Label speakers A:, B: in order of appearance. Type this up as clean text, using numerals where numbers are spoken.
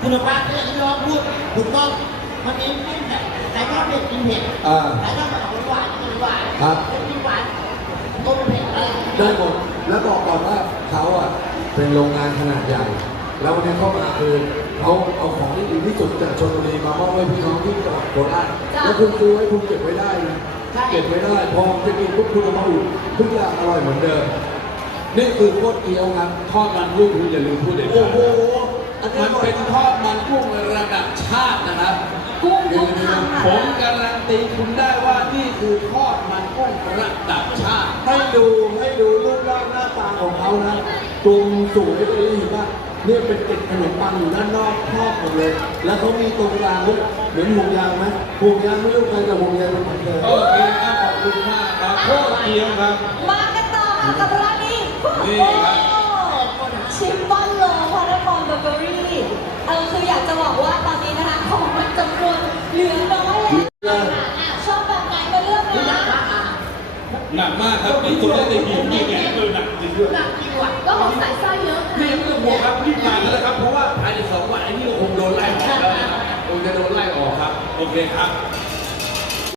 A: คุณภาพที่อย่างที่น้องพูดถูกต้องวันนี้ไม่แบบแต่ก็เผ็ดกินเผ็ดแต่ถ้าแบบหวานกินหวานกินหวานต้มเผ็ดอะไร
B: ได้หมดแล้วบอกก่อนว่าเขาอ่ะเป็นโรงงานขนาดใหญ่แล้ววันนี้เข้ามาคือเขาเอาของที่ดีที่สุดจากชลบุรีมามอบให้พี่น้องที่จังหวัดโคราชแล้วคุณซื้อไว้คุณเก็บไว้ได้นะเก็บไว้ได้พอจะกินปุ๊บคุณเอามาอุ่นทุกอย่างอร่อยเหมือนเดิมนี่คือโคตรเกี๊ยวครับทอดมันกุ้งคุณอย่าลืมพูดเด็ดขาดมันเป็นทอดมันกุ้งระดับชาตินะครับ
C: กุ้งทองคำ
B: ผมการันตีคุณได้ว่านี่คือทอดมันกุ้งระดับชาติให้ดูรูปร่างหน้าตาของเขานะตรงสวยเลยเห็นป่ะเนี่ยเป็นเกล็ดขนมปังอยู่ด้านนอกครอบหมดเลยแล้วเขามีตรงกลางด้วยเหมือนห่วงยางไหมห่วงยางไม่รู้ใครแต่ห่วงยางเป็นเหมือนเดิม
D: โอเคครับขอบคุณมากครับโคตรเกี๊ยวครับ
C: มากันต่อค่ะกับร้านนี้
D: นี่ครับ
C: ชิมบอนโลพารากอนเบเกอรี่คืออยากจะบอกว่าตอนนี้นะคะของมันจำนวนเหลือน้อยแล้วชอบแบบไหนมาเลือกนะ
D: หนักมากครับนี่ตัวได้แต่หินนี่ไงหนักจริงด้วย
A: หนักจริงว่ะ
C: ก็ของสายไส้เยอะ
D: นี่ไม่ต้องห่วงครับรีบมาแล้วนะครับเพราะว่าภายใน2 วันไอ้นี่คงโดนไล่ออกแล้วนะครับคงจะโดนไล่ออกครับโอเคครับ